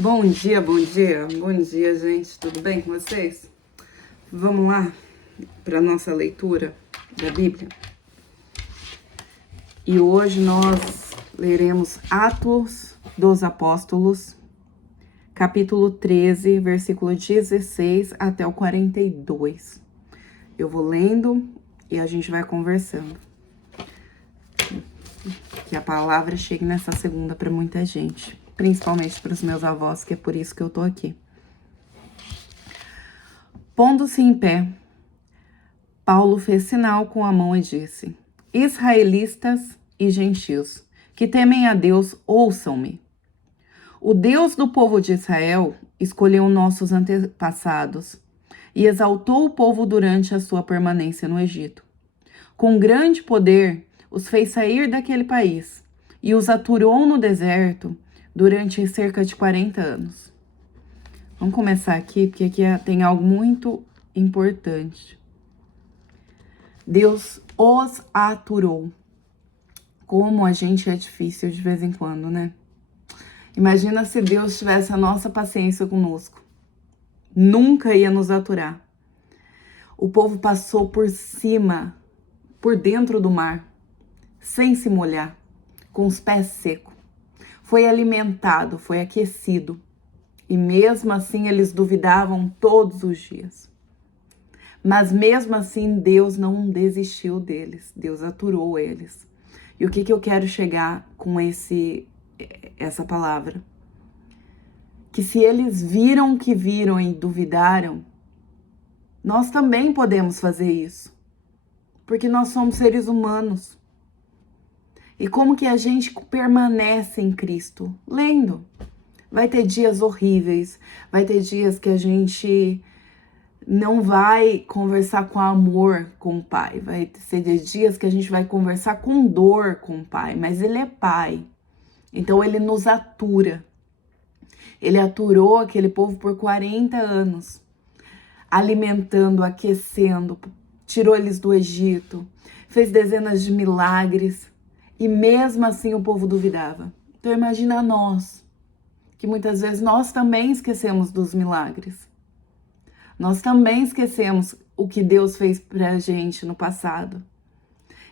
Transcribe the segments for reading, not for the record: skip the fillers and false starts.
Bom dia, bom dia, bom dia, gente. Tudo bem com vocês? Vamos lá para a nossa leitura da Bíblia. E hoje nós leremos Atos dos Apóstolos, capítulo 13, versículo 16 até o 42. Eu vou lendo e a gente vai conversando. Que a palavra chegue nessa segunda para muita gente, principalmente para os meus avós, que é por isso que eu tô aqui. Pondo-se em pé, Paulo fez sinal com a mão e disse: Israelitas e gentios, que temem a Deus, ouçam-me. O Deus do povo de Israel escolheu nossos antepassados e exaltou o povo durante a sua permanência no Egito. Com grande poder, os fez sair daquele país e os aturou no deserto durante cerca de 40 anos. Vamos começar aqui, porque aqui tem algo muito importante. Deus os aturou. Como a gente é difícil de vez em quando, né? Imagina se Deus tivesse a nossa paciência conosco. Nunca ia nos aturar. O povo passou por cima, por dentro do mar, sem se molhar, com os pés secos. Foi alimentado, foi aquecido. E mesmo assim eles duvidavam todos os dias. Mas mesmo assim Deus não desistiu deles. Deus aturou eles. E o que eu quero chegar com essa palavra? Que se eles viram o que viram e duvidaram, nós também podemos fazer isso. Porque nós somos seres humanos. E como que a gente permanece em Cristo? Lendo. Vai ter dias horríveis, vai ter dias que a gente não vai conversar com amor com o Pai, vai ser dias que a gente vai conversar com dor com o Pai, mas Ele é Pai, então Ele nos atura. Ele aturou aquele povo por 40 anos, alimentando, aquecendo, tirou eles do Egito, fez dezenas de milagres, e mesmo assim o povo duvidava. Então imagina nós, que muitas vezes nós também esquecemos dos milagres. Nós também esquecemos o que Deus fez pra gente no passado.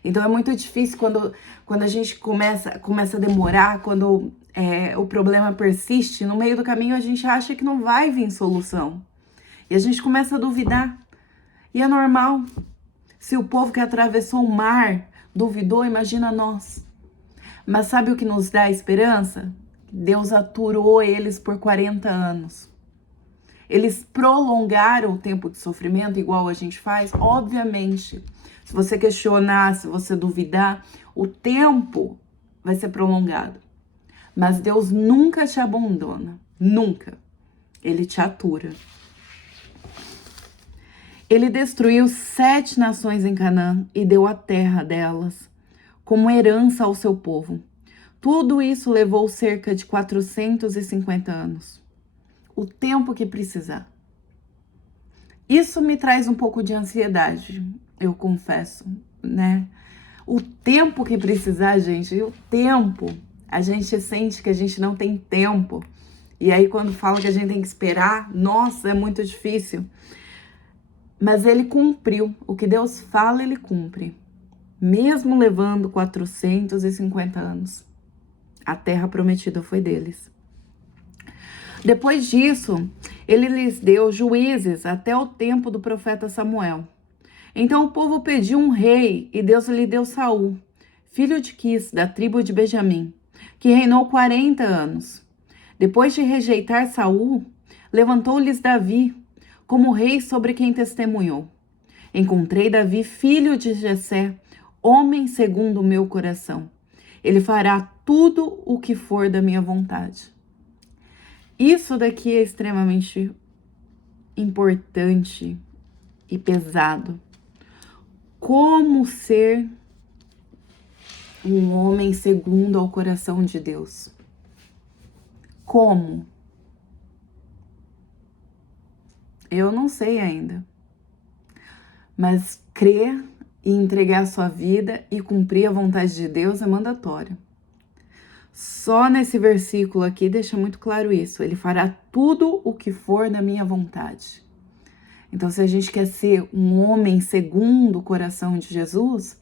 Então é muito difícil quando a gente começa a demorar, quando o problema persiste, no meio do caminho a gente acha que não vai vir solução. E a gente começa a duvidar. E é normal. Se o povo que atravessou o mar duvidou, imagina nós. Mas sabe o que nos dá esperança? Deus aturou eles por 40 anos. Eles prolongaram o tempo de sofrimento igual a gente faz? Obviamente. Se você questionar, se você duvidar, o tempo vai ser prolongado. Mas Deus nunca te abandona. Nunca. Ele te atura. Ele destruiu 7 nações em Canaã e deu a terra delas como herança ao seu povo. Tudo isso levou cerca de 450 anos. O tempo que precisar. Isso me traz um pouco de ansiedade, eu confesso, né? O tempo que precisar, gente, o tempo. A gente sente que a gente não tem tempo. E aí quando fala que a gente tem que esperar, nossa, é muito difícil. Mas ele cumpriu. O que Deus fala, ele cumpre. Mesmo levando 450 anos. A terra prometida foi deles. Depois disso, ele lhes deu juízes até o tempo do profeta Samuel. Então o povo pediu um rei e Deus lhe deu Saul, filho de Quis, da tribo de Benjamim, que reinou 40 anos. Depois de rejeitar Saul, levantou-lhes Davi como rei sobre quem testemunhou. Encontrei Davi, filho de Jessé, homem segundo o meu coração. Ele fará tudo o que for da minha vontade. Isso daqui é extremamente importante e pesado. Como ser um homem segundo ao coração de Deus? Como? Eu não sei ainda. Mas crer e entregar a sua vida e cumprir a vontade de Deus é mandatório. Só nesse versículo aqui deixa muito claro isso. Ele fará tudo o que for da minha vontade. Então, se a gente quer ser um homem segundo o coração de Jesus,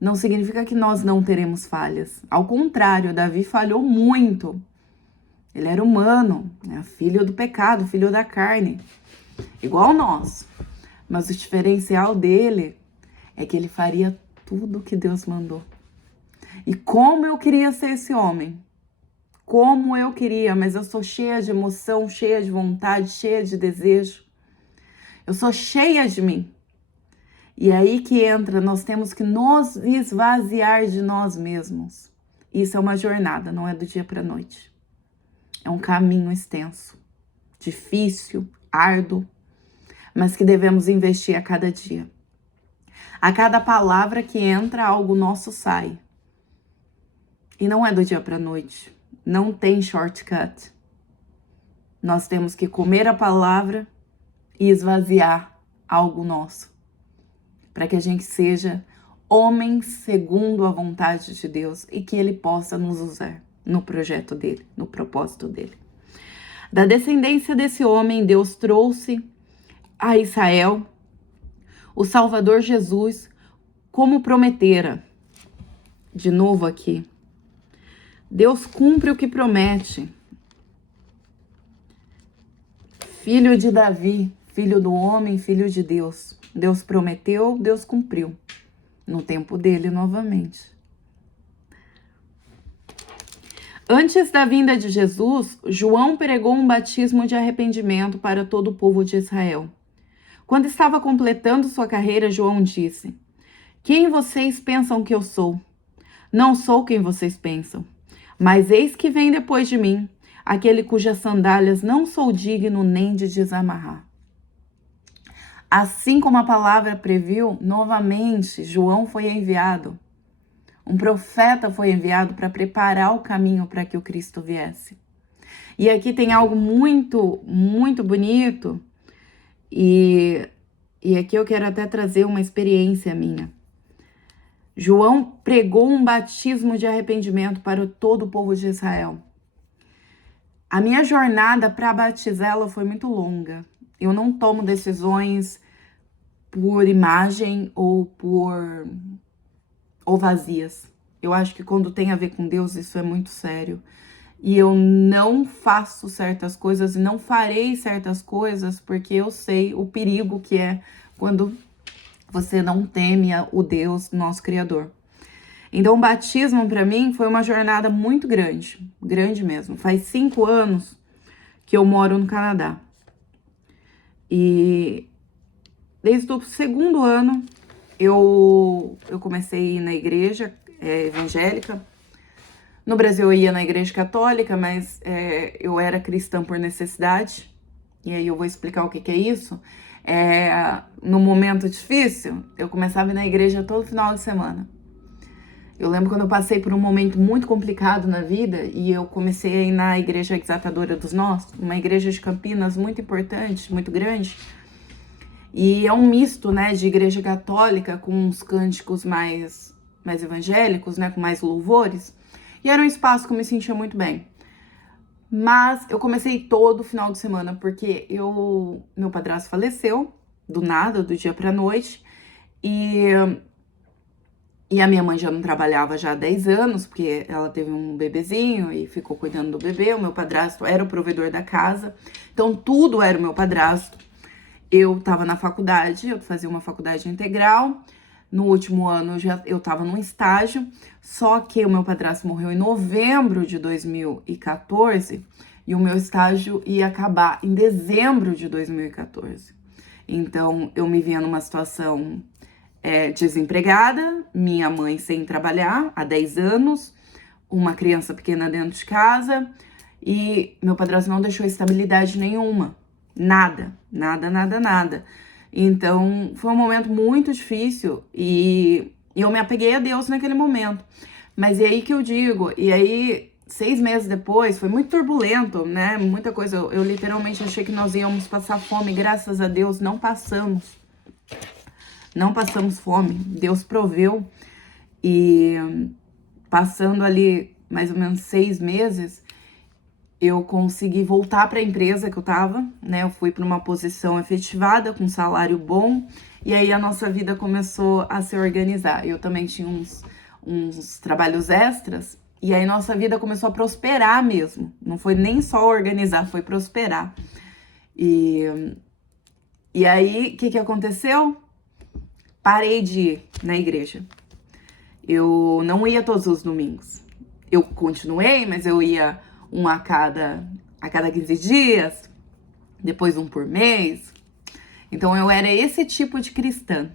não significa que nós não teremos falhas. Ao contrário, Davi falhou muito. Ele era humano, né? Filho do pecado, filho da carne, igual nós. Mas o diferencial dele é que ele faria tudo o que Deus mandou. E como eu queria ser esse homem. Como eu queria, mas eu sou cheia de emoção, cheia de vontade, cheia de desejo. Eu sou cheia de mim. E aí que entra, nós temos que nos esvaziar de nós mesmos. Isso é uma jornada, não é do dia para a noite. É um caminho extenso, difícil, árduo, mas que devemos investir a cada dia. A cada palavra que entra, algo nosso sai. E não é do dia para a noite. Não tem shortcut. Nós temos que comer a palavra e esvaziar algo nosso, para que a gente seja homem segundo a vontade de Deus e que Ele possa nos usar no projeto dele, no propósito dele. Da descendência desse homem, Deus trouxe a Israel o Salvador Jesus, como prometera. De novo aqui. Deus cumpre o que promete. Filho de Davi, filho do homem, filho de Deus. Deus prometeu, Deus cumpriu. No tempo dele, novamente. Antes da vinda de Jesus, João pregou um batismo de arrependimento para todo o povo de Israel. Quando estava completando sua carreira, João disse: "Quem vocês pensam que eu sou? Não sou quem vocês pensam, mas eis que vem depois de mim, aquele cujas sandálias não sou digno nem de desamarrar." Assim como a palavra previu, novamente João foi enviado. Um profeta foi enviado para preparar o caminho para que o Cristo viesse. E aqui tem algo muito, muito bonito. E aqui eu quero até trazer uma experiência minha. João pregou um batismo de arrependimento para todo o povo de Israel. A minha jornada para batizá-la foi muito longa. Eu não tomo decisões por imagem ou vazias. Eu acho que quando tem a ver com Deus, isso é muito sério. E eu não faço certas coisas e não farei certas coisas porque eu sei o perigo que é quando você não teme o Deus, nosso Criador. Então, o batismo para mim foi uma jornada muito grande, grande mesmo. Faz 5 anos que eu moro no Canadá. E desde o 2º ano eu comecei a ir na igreja evangélica. No Brasil eu ia na igreja católica, mas eu era cristã por necessidade. E aí eu vou explicar o que é isso. No momento difícil, eu começava a ir na igreja todo final de semana. Eu lembro quando eu passei por um momento muito complicado na vida e eu comecei a ir na Igreja Exaltadora dos Nós, uma igreja de Campinas muito importante, muito grande. E é um misto, né, de igreja católica com uns cânticos mais evangélicos, né, com mais louvores. E era um espaço que eu me sentia muito bem. Mas eu comecei todo final de semana porque meu padrasto faleceu do nada, do dia pra noite. E a minha mãe já não trabalhava já há 10 anos, porque ela teve um bebezinho e ficou cuidando do bebê. O meu padrasto era o provedor da casa, então tudo era o meu padrasto. Eu estava na faculdade, eu fazia uma faculdade integral. No último ano eu estava num estágio, só que o meu padrasto morreu em novembro de 2014 e o meu estágio ia acabar em dezembro de 2014. Então eu me via numa situação desempregada, minha mãe sem trabalhar há 10 anos, uma criança pequena dentro de casa e meu padrasto não deixou estabilidade nenhuma, nada. Então foi um momento muito difícil e eu me apeguei a Deus naquele momento. Mas é aí que eu digo, e aí 6 meses depois foi muito turbulento, né? Muita coisa, eu literalmente achei que nós íamos passar fome, graças a Deus não passamos. Não passamos fome, Deus proveu e passando ali mais ou menos 6 meses, eu consegui voltar para a empresa que eu tava, né? Eu fui para uma posição efetivada, com salário bom, e aí a nossa vida começou a se organizar. Eu também tinha uns trabalhos extras, e aí nossa vida começou a prosperar mesmo. Não foi nem só organizar, foi prosperar. E aí, o que aconteceu? Parei de ir na igreja. Eu não ia todos os domingos. Eu continuei, mas eu ia a cada 15 dias, depois um por mês. Então eu era esse tipo de cristã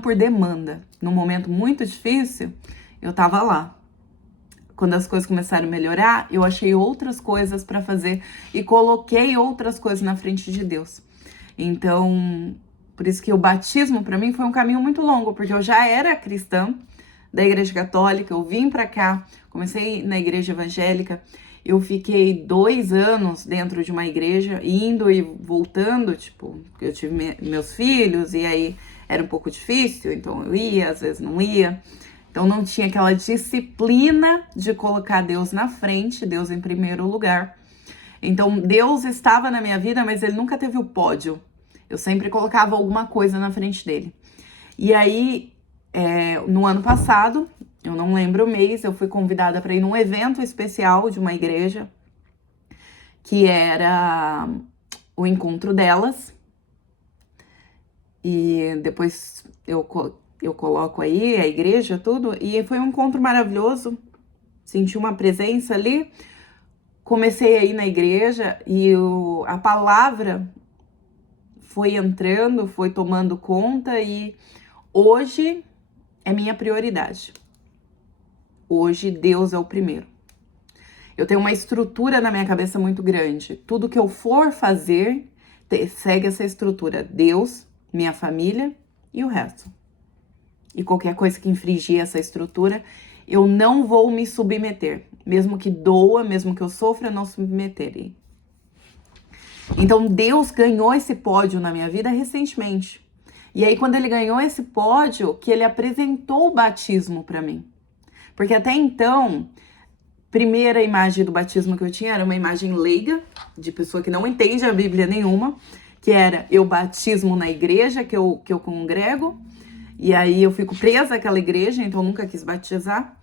por demanda. Num momento muito difícil, eu tava lá. Quando as coisas começaram a melhorar, eu achei outras coisas para fazer e coloquei outras coisas na frente de Deus. Então, por isso que o batismo para mim foi um caminho muito longo, porque eu já era cristã da Igreja Católica, eu vim para cá, comecei na Igreja Evangélica. Eu fiquei 2 anos dentro de uma igreja, indo e voltando, tipo, eu tive meus filhos, e aí era um pouco difícil, então eu ia, às vezes não ia. Então não tinha aquela disciplina de colocar Deus na frente, Deus em primeiro lugar. Então Deus estava na minha vida, mas ele nunca teve o pódio. Eu sempre colocava alguma coisa na frente dele. E aí, no ano passado, eu não lembro o mês, eu fui convidada para ir num evento especial de uma igreja, que era o encontro delas. E depois eu coloco aí a igreja, tudo. E foi um encontro maravilhoso, senti uma presença ali. Comecei a ir na igreja e a palavra foi entrando, foi tomando conta e hoje é minha prioridade. Hoje, Deus é o primeiro. Eu tenho uma estrutura na minha cabeça muito grande. Tudo que eu for fazer, segue essa estrutura. Deus, minha família e o resto. E qualquer coisa que infringir essa estrutura, eu não vou me submeter. Mesmo que doa, mesmo que eu sofra, eu não submeterei. Então, Deus ganhou esse pódio na minha vida recentemente. E aí, quando ele ganhou esse pódio, que ele apresentou o batismo para mim. Porque até então, primeira imagem do batismo que eu tinha era uma imagem leiga, de pessoa que não entende a Bíblia nenhuma, que era eu batismo na igreja que eu congrego, e aí eu fico presa àquela igreja, então eu nunca quis batizar.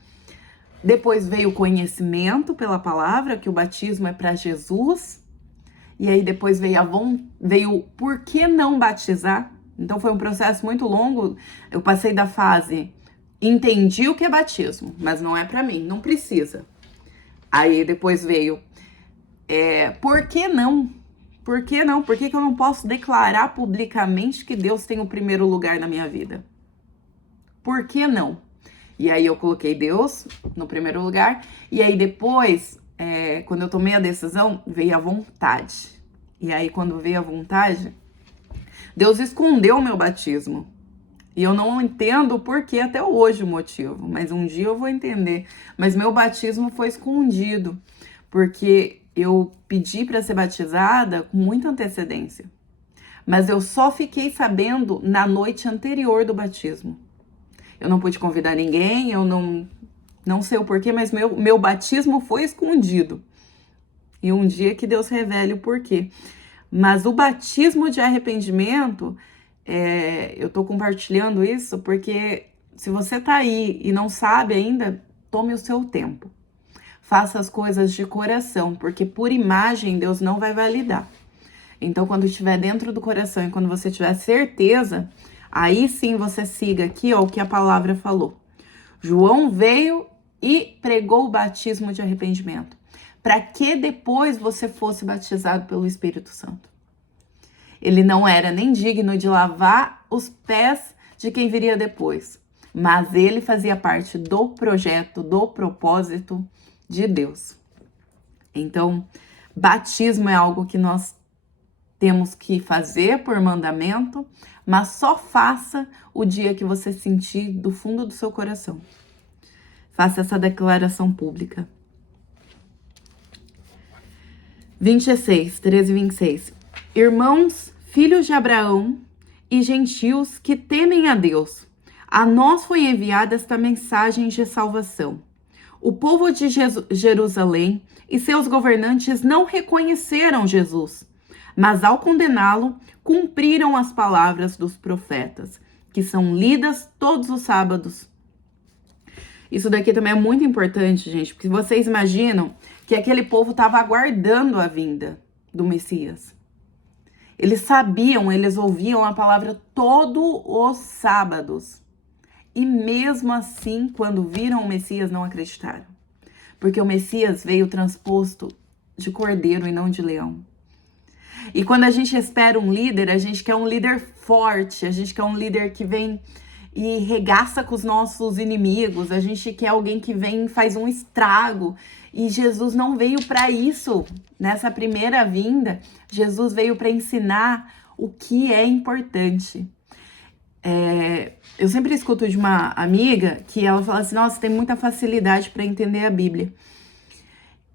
Depois veio o conhecimento pela palavra, que o batismo é para Jesus, e aí depois veio por que não batizar? Então foi um processo muito longo, eu passei da fase... Entendi o que é batismo, mas não é pra mim, não precisa. Aí depois veio, por que não? Por que não? Por que eu não posso declarar publicamente que Deus tem o primeiro lugar na minha vida? Por que não? E aí eu coloquei Deus no primeiro lugar, e aí depois, quando eu tomei a decisão, veio a vontade. E aí quando veio a vontade, Deus escondeu o meu batismo. E eu não entendo o porquê até hoje o motivo, mas um dia eu vou entender. Mas meu batismo foi escondido, porque eu pedi para ser batizada com muita antecedência. Mas eu só fiquei sabendo na noite anterior do batismo. Eu não pude convidar ninguém, eu não sei o porquê, mas meu batismo foi escondido. E um dia que Deus revele o porquê. Mas o batismo de arrependimento... eu tô compartilhando isso porque se você tá aí e não sabe ainda, tome o seu tempo. Faça as coisas de coração, porque por imagem Deus não vai validar. Então, quando estiver dentro do coração e quando você tiver certeza, aí sim você siga aqui, ó, o que a palavra falou. João veio e pregou o batismo de arrependimento, para que depois você fosse batizado pelo Espírito Santo. Ele não era nem digno de lavar os pés de quem viria depois, mas ele fazia parte do projeto, do propósito de Deus. Então, batismo é algo que nós temos que fazer por mandamento, mas só faça o dia que você sentir do fundo do seu coração. Faça essa declaração pública. 26, 13 e 26. Irmãos, filhos de Abraão e gentios que temem a Deus, a nós foi enviada esta mensagem de salvação. O povo de Jerusalém e seus governantes não reconheceram Jesus, mas ao condená-lo, cumpriram as palavras dos profetas, que são lidas todos os sábados. Isso daqui também é muito importante, gente, porque vocês imaginam que aquele povo estava aguardando a vinda do Messias. Eles sabiam, eles ouviam a palavra todos os sábados. E mesmo assim, quando viram o Messias, não acreditaram. Porque o Messias veio transposto de cordeiro e não de leão. E quando a gente espera um líder, a gente quer um líder forte, a gente quer um líder que vem e regaça com os nossos inimigos, a gente quer alguém que vem e faz um estrago. E Jesus não veio para isso. Nessa primeira vinda, Jesus veio para ensinar o que é importante. Eu sempre escuto de uma amiga que ela fala assim, nossa, tem muita facilidade para entender a Bíblia.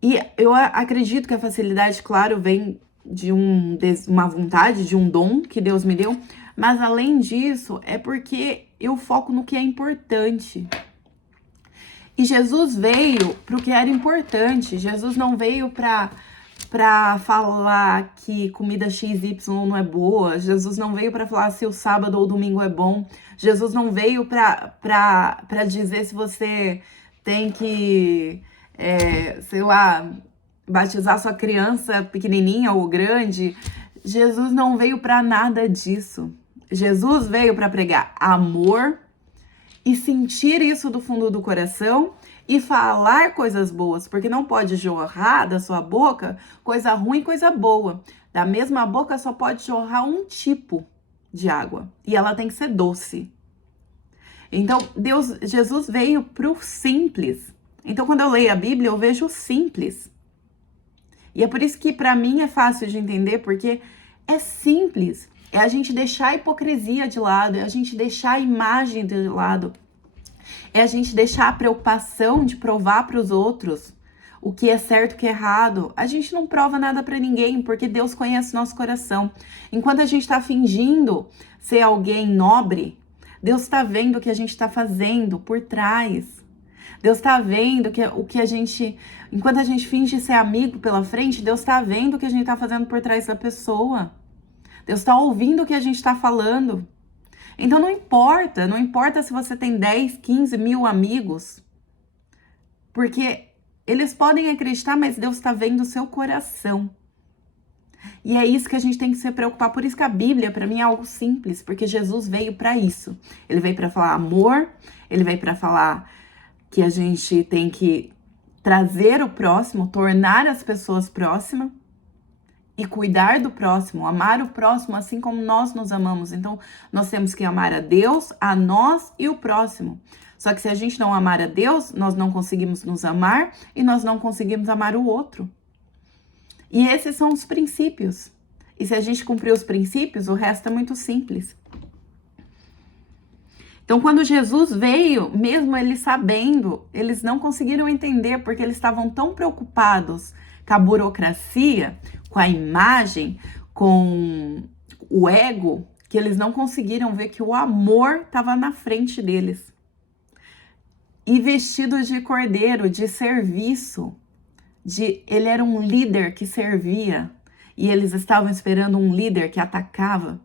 E eu acredito que a facilidade, claro, vem de uma vontade, de um dom que Deus me deu, mas além disso, é porque eu foco no que é importante. E Jesus veio para o que era importante. Jesus não veio para falar que comida XY não é boa. Jesus não veio para falar se o sábado ou o domingo é bom. Jesus não veio para dizer se você tem que, sei lá, batizar sua criança pequenininha ou grande. Jesus não veio para nada disso. Jesus veio para pregar amor e sentir isso do fundo do coração e falar coisas boas, porque não pode jorrar da sua boca coisa ruim, coisa boa. Da mesma boca só pode jorrar um tipo de água e ela tem que ser doce. Então, Jesus veio pro simples. Então, quando eu leio a Bíblia, eu vejo o simples. E é por isso que para mim é fácil de entender, porque é simples. É a gente deixar a hipocrisia de lado, é a gente deixar a imagem de lado. É a gente deixar a preocupação de provar para os outros o que é certo e o que é errado. A gente não prova nada para ninguém, porque Deus conhece nosso coração. Enquanto a gente está fingindo ser alguém nobre, Deus está vendo o que a gente está fazendo por trás. Deus está vendo o que a gente... Enquanto a gente finge ser amigo pela frente, Deus está vendo o que a gente está fazendo por trás da pessoa. Deus está ouvindo o que a gente está falando. Então não importa se você tem 10, 15 mil amigos, porque eles podem acreditar, mas Deus está vendo o seu coração. E é isso que a gente tem que se preocupar. Por isso que a Bíblia, para mim, é algo simples, porque Jesus veio para isso. Ele veio para falar amor, ele veio para falar que a gente tem que trazer o próximo, tornar as pessoas próximas, e cuidar do próximo, amar o próximo assim como nós nos amamos. Então, nós temos que amar a Deus, a nós e o próximo. Só que se a gente não amar a Deus, nós não conseguimos nos amar e nós não conseguimos amar o outro. E esses são os princípios. E se a gente cumprir os princípios, o resto é muito simples. Então, quando Jesus veio, mesmo eles sabendo, eles não conseguiram entender porque eles estavam tão preocupados com a burocracia, com a imagem, com o ego, que eles não conseguiram ver que o amor estava na frente deles. E vestido de cordeiro, de serviço, ele era um líder que servia, e eles estavam esperando um líder que atacava.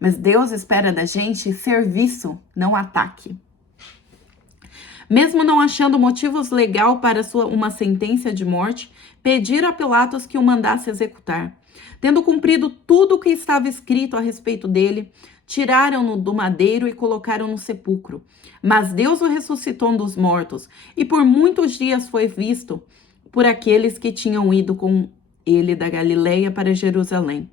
Mas Deus espera da gente serviço, não ataque. Mesmo não achando motivos legais para uma sentença de morte, pediram a Pilatos que o mandasse executar. Tendo cumprido tudo o que estava escrito a respeito dele, tiraram-no do madeiro e colocaram no sepulcro. Mas Deus o ressuscitou dos mortos, e por muitos dias foi visto por aqueles que tinham ido com ele da Galileia para Jerusalém.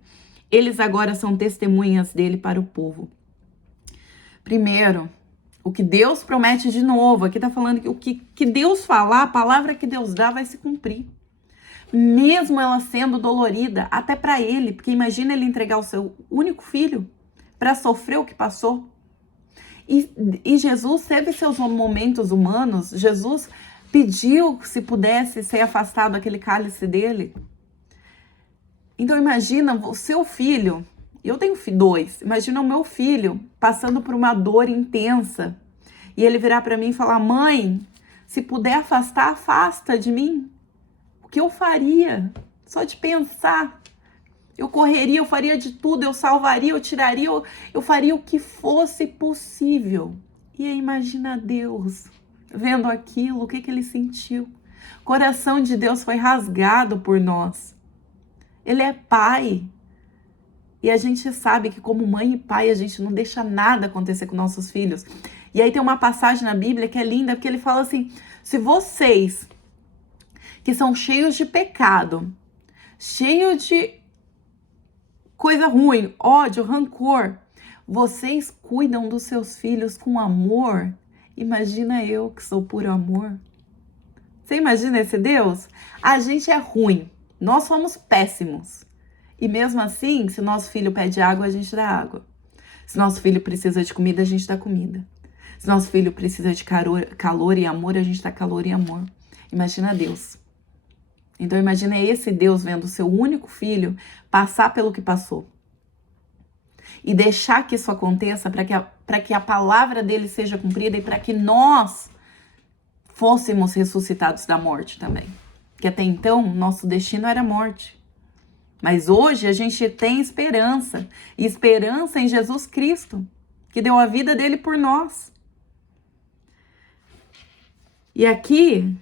Eles agora são testemunhas dele para o povo. Primeiro, o que Deus promete de novo, aqui está falando que o que Deus falar, a palavra que Deus dá vai se cumprir. Mesmo ela sendo dolorida, até para ele, porque imagina ele entregar o seu único filho para sofrer o que passou. E Jesus teve seus momentos humanos, Jesus pediu se pudesse ser afastado daquele cálice dele. Então imagina o seu filho, eu tenho 2, imagina o meu filho passando por uma dor intensa e ele virar para mim e falar: mãe, Se puder afastar, afasta de mim. O que eu faria? Só de pensar. Eu correria, eu faria de tudo, eu salvaria, eu tiraria, eu faria o que fosse possível. E aí imagina Deus vendo aquilo, o que ele sentiu. O coração de Deus foi rasgado por nós. Ele é pai. E a gente sabe que como mãe e pai, a gente não deixa nada acontecer com nossos filhos. E aí tem uma passagem na Bíblia que é linda, porque ele fala assim, se vocês que são cheios de pecado, cheios de coisa ruim, ódio, rancor, vocês cuidam dos seus filhos com amor, imagina eu que sou puro amor. Você imagina esse Deus? A gente é ruim, nós somos péssimos. E mesmo assim, se nosso filho pede água, a gente dá água. Se nosso filho precisa de comida, a gente dá comida. Se nosso filho precisa de calor e amor, a gente dá calor e amor. Imagina Deus. Então imagina esse Deus vendo o seu único filho passar pelo que passou. E deixar que isso aconteça para que a palavra dele seja cumprida e para que nós fôssemos ressuscitados da morte também. Que até então, nosso destino era morte. Mas hoje a gente tem esperança. E esperança em Jesus Cristo, que deu a vida dele por nós. E aqui,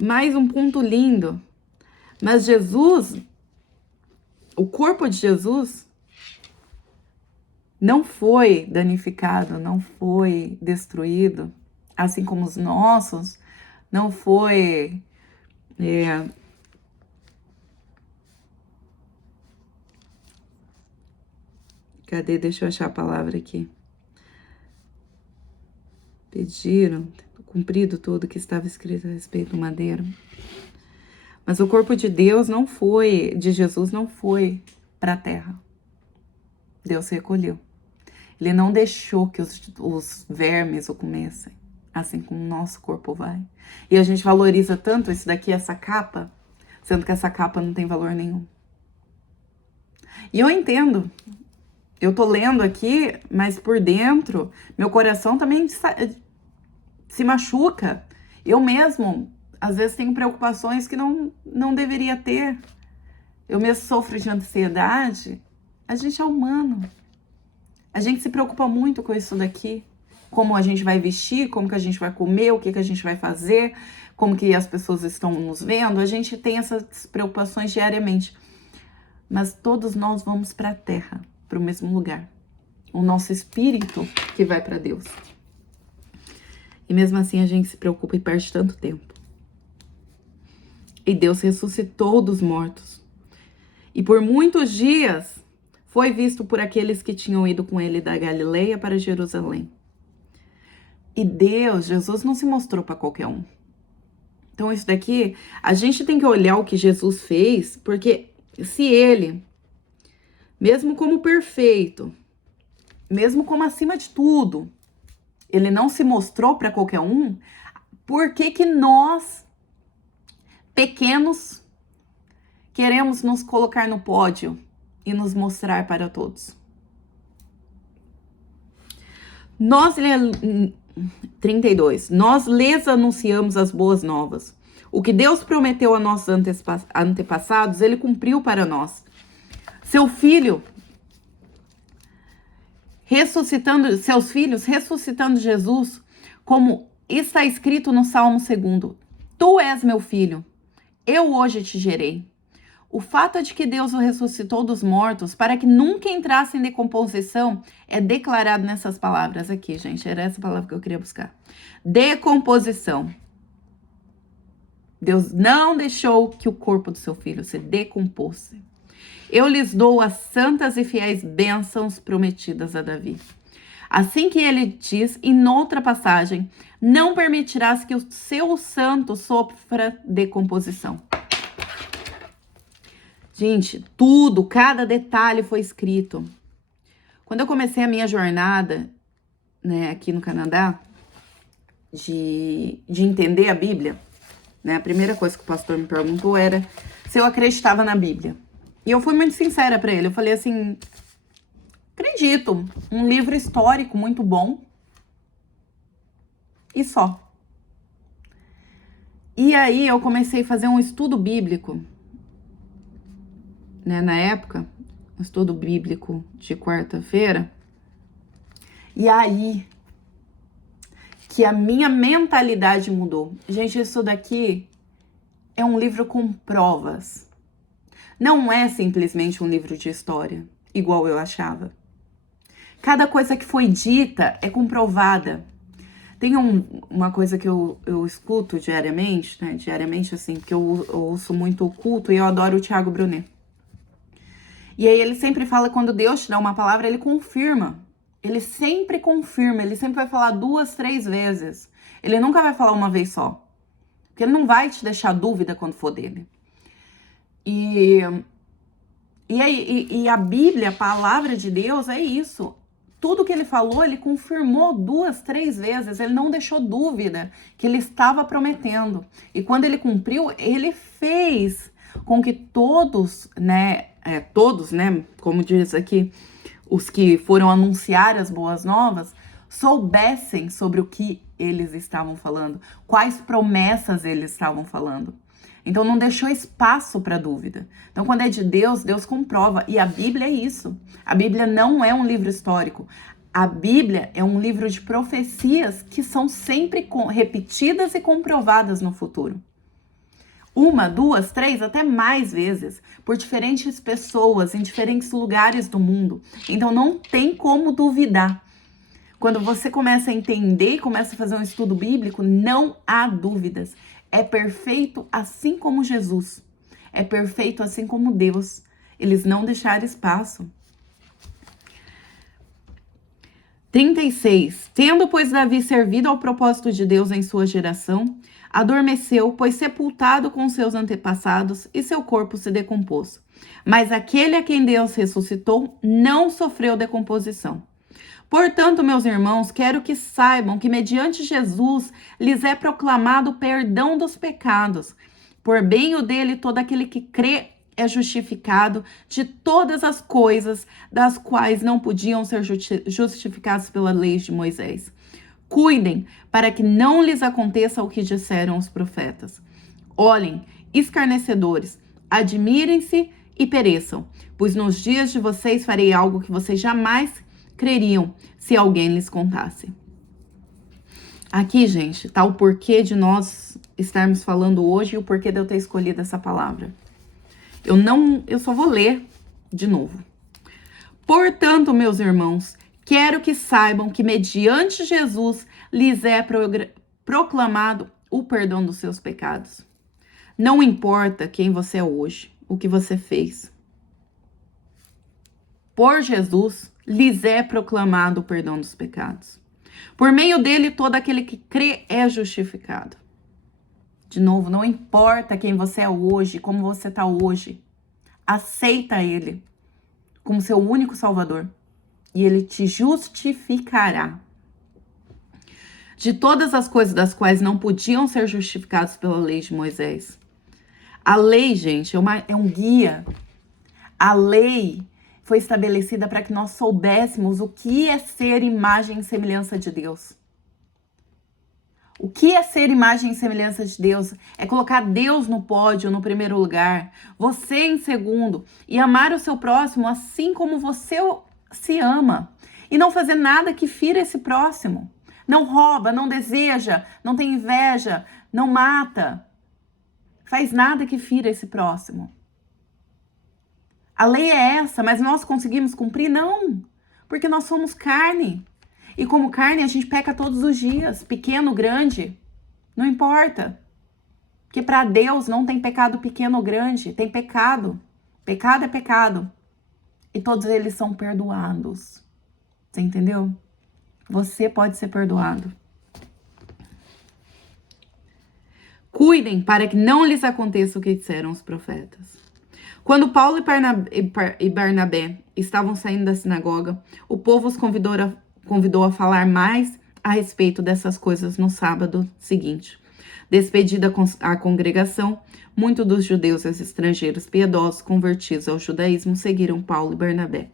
mais um ponto lindo. Mas Jesus, o corpo de Jesus, não foi danificado, não foi destruído, assim como os nossos, não foi cadê? Deixa eu achar a palavra aqui. Pediram, cumprido tudo que estava escrito a respeito do madeiro. Mas o corpo de Deus não foi, de Jesus não foi para a terra. Deus recolheu. Ele não deixou que os vermes o comessem, assim como o nosso corpo vai. E a gente valoriza tanto isso daqui, essa capa, sendo que essa capa não tem valor nenhum. E eu entendo. Eu tô lendo aqui, mas por dentro, meu coração também se machuca. Eu mesmo, às vezes, tenho preocupações que não deveria ter. Eu mesmo sofro de ansiedade. A gente é humano. A gente se preocupa muito com isso daqui. Como a gente vai vestir, como que a gente vai comer, o que a gente vai fazer, como que as pessoas estão nos vendo. A gente tem essas preocupações diariamente. Mas todos nós vamos para a terra, para o mesmo lugar. O nosso espírito que vai para Deus. E mesmo assim a gente se preocupa e perde tanto tempo. E Deus ressuscitou dos mortos. E por muitos dias foi visto por aqueles que tinham ido com ele da Galileia para Jerusalém. E Deus, Jesus não se mostrou para qualquer um. Então isso daqui, a gente tem que olhar o que Jesus fez, porque se ele, mesmo como perfeito, mesmo como acima de tudo, ele não se mostrou para qualquer um, por que que nós, pequenos, queremos nos colocar no pódio e nos mostrar para todos? 32. Nós lhes anunciamos as boas novas. O que Deus prometeu a nossos antepassados, ele cumpriu para nós. Seu filho ressuscitando, seus filhos ressuscitando Jesus, como está escrito no Salmo 2. Tu és meu filho, eu hoje te gerei. O fato de que Deus o ressuscitou dos mortos para que nunca entrasse em decomposição é declarado nessas palavras aqui, gente. Era essa palavra que eu queria buscar. Decomposição. Deus não deixou que o corpo do seu filho se decomposse. Eu lhes dou as santas e fiéis bênçãos prometidas a Davi. Assim que ele diz, em noutra passagem, não permitirás que o seu santo sofra decomposição. Gente, tudo, cada detalhe foi escrito. Quando eu comecei a minha jornada, né, aqui no Canadá, de entender a Bíblia, né, a primeira coisa que o pastor me perguntou era se eu acreditava na Bíblia. E eu fui muito sincera para ele. Eu falei assim, acredito, um livro histórico muito bom. E só. E aí eu comecei a fazer um estudo bíblico, né, na época, um estudo bíblico de quarta-feira. E aí que a minha mentalidade mudou. Gente, isso daqui é um livro com provas. Não é simplesmente um livro de história, igual eu achava. Cada coisa que foi dita é comprovada. Tem uma coisa que eu escuto diariamente, né? Diariamente, assim, porque eu ouço muito o culto e eu adoro o Thiago Brunet. E aí ele sempre fala, quando Deus te dá uma palavra, ele confirma. Ele sempre confirma, ele sempre vai falar 2, 3 vezes. Ele nunca vai falar uma vez só. Porque ele não vai te deixar dúvida quando for dele. E a Bíblia, a palavra de Deus, é isso. Tudo que ele falou, ele confirmou 2, 3 vezes. Ele não deixou dúvida que ele estava prometendo. E quando ele cumpriu, ele fez com que todos, né, como diz aqui, os que foram anunciar as boas novas, soubessem sobre o que eles estavam falando, quais promessas eles estavam falando. Então não deixou espaço para dúvida. Então quando é de Deus, Deus comprova. E a Bíblia é isso. A Bíblia não é um livro histórico. A Bíblia é um livro de profecias que são sempre repetidas e comprovadas no futuro. 1, 2, 3, até mais vezes, por diferentes pessoas, em diferentes lugares do mundo. Então não tem como duvidar. Quando você começa a entender e começa a fazer um estudo bíblico, não há dúvidas. É perfeito assim como Jesus. É perfeito assim como Deus. Eles não deixaram espaço. 36. Tendo, pois, Davi servido ao propósito de Deus em sua geração, adormeceu, pois sepultado com seus antepassados, e seu corpo se decompôs. Mas aquele a quem Deus ressuscitou não sofreu decomposição. Portanto, meus irmãos, quero que saibam que mediante Jesus lhes é proclamado o perdão dos pecados. Por meio dele, todo aquele que crê é justificado de todas as coisas das quais não podiam ser justificados pela lei de Moisés. Cuidem para que não lhes aconteça o que disseram os profetas. Olhem, escarnecedores, admirem-se e pereçam, pois nos dias de vocês farei algo que vocês jamais creriam se alguém lhes contasse. Aqui, gente, tá o porquê de nós estarmos falando hoje e o porquê de eu ter escolhido essa palavra. Eu só vou ler de novo. Portanto, meus irmãos, quero que saibam que mediante Jesus lhes é proclamado o perdão dos seus pecados. Não importa quem você é hoje, o que você fez. Por Jesus, lhes é proclamado o perdão dos pecados. Por meio dele, todo aquele que crê é justificado. De novo, não importa quem você é hoje, como você está hoje. Aceita ele como seu único salvador. E ele te justificará. De todas as coisas das quais não podiam ser justificados pela lei de Moisés. A lei, gente, é um guia. A lei foi estabelecida para que nós soubéssemos o que é ser imagem e semelhança de Deus. O que é ser imagem e semelhança de Deus? É colocar Deus no pódio, no primeiro lugar, você em segundo, e amar o seu próximo assim como você se ama. E não fazer nada que fira esse próximo. Não rouba, não deseja, não tem inveja, não mata. Faz nada que fira esse próximo. A lei é essa, mas nós conseguimos cumprir? Não, porque nós somos carne. E como carne, a gente peca todos os dias, pequeno, grande, não importa. Porque para Deus não tem pecado pequeno ou grande, tem pecado. Pecado é pecado. E todos eles são perdoados. Você entendeu? Você pode ser perdoado. Cuidem para que não lhes aconteça o que disseram os profetas. Quando Paulo e Barnabé estavam saindo da sinagoga, o povo os convidou a falar mais a respeito dessas coisas no sábado seguinte. Despedida a congregação, muitos dos judeus e os estrangeiros piedosos convertidos ao judaísmo seguiram Paulo e Barnabé.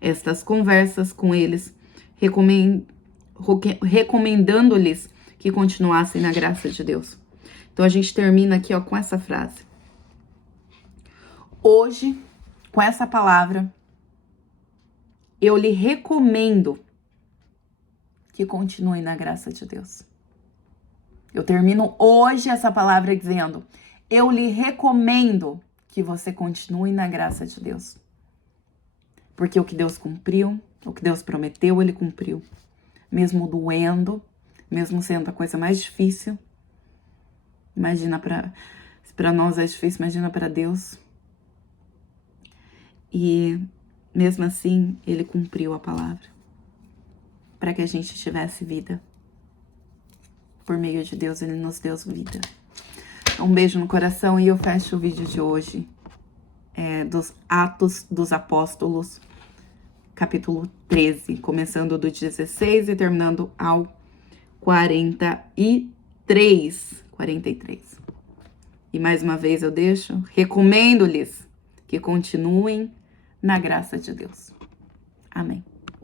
Estas conversas com eles, recomendando-lhes que continuassem na graça de Deus. Então a gente termina aqui, ó, com essa frase. Hoje, com essa palavra, eu lhe recomendo que continue na graça de Deus. Eu termino hoje essa palavra dizendo: eu lhe recomendo que você continue na graça de Deus. Porque o que Deus cumpriu, o que Deus prometeu, Ele cumpriu. Mesmo doendo, mesmo sendo a coisa mais difícil. Imagina, para nós é difícil, imagina para Deus. E mesmo assim, Ele cumpriu a palavra. Para que a gente tivesse vida. Por meio de Deus, Ele nos deu vida. Um beijo no coração e eu fecho o vídeo de hoje. Dos Atos dos Apóstolos, capítulo 13, começando do 16 e terminando ao 43. E mais uma vez eu recomendo-lhes que continuem na graça de Deus. Amém.